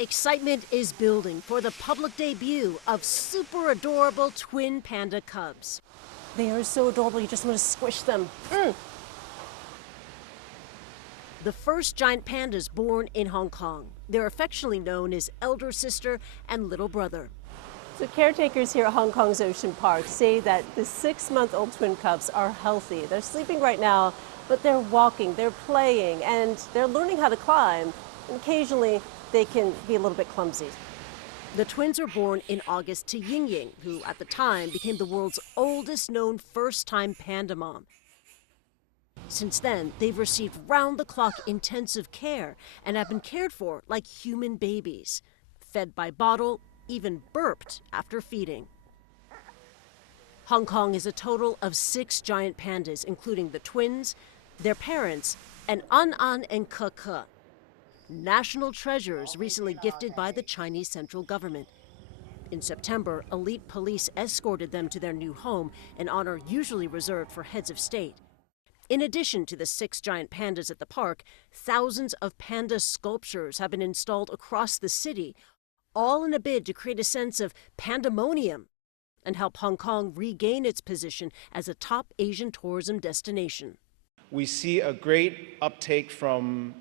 Excitement is building for the public debut of super adorable twin panda cubs. They are so adorable, you just want to squish them. The first giant pandas born in Hong Kong. They're affectionately known as elder sister and little brother. So caretakers here at Hong Kong's Ocean Park say that the 6-month-old twin cubs are healthy. They're sleeping right now, but they're walking, they're playing, and they're learning how to climb. And occasionally, they can be a little bit clumsy. The twins were born in August to Ying Ying, who at the time became the world's oldest known first-time panda mom. Since then, they've received round-the-clock intensive care and have been cared for like human babies, fed by bottle, even burped after feeding. Hong Kong is a total of 6 giant pandas, including the twins, their parents, and An and Ke, national treasures recently gifted by the Chinese central government. In September, elite police escorted them to their new home, an honor usually reserved for heads of state. In addition to the 6 giant pandas at the park, thousands of panda sculptures have been installed across the city, all in a bid to create a sense of pandemonium and help Hong Kong regain its position as a top Asian tourism destination. We see a great uptake from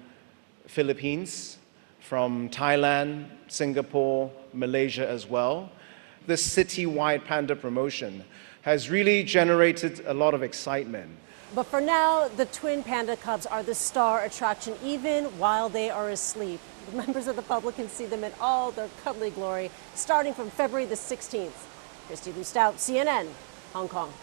Philippines, from Thailand, Singapore, Malaysia as well. This citywide panda promotion has really generated a lot of excitement. But for now, the twin panda cubs are the star attraction, even while they are asleep. Members of the public can see them in all their cuddly glory, starting from February the 16th. Christy Lu Stout, CNN, Hong Kong.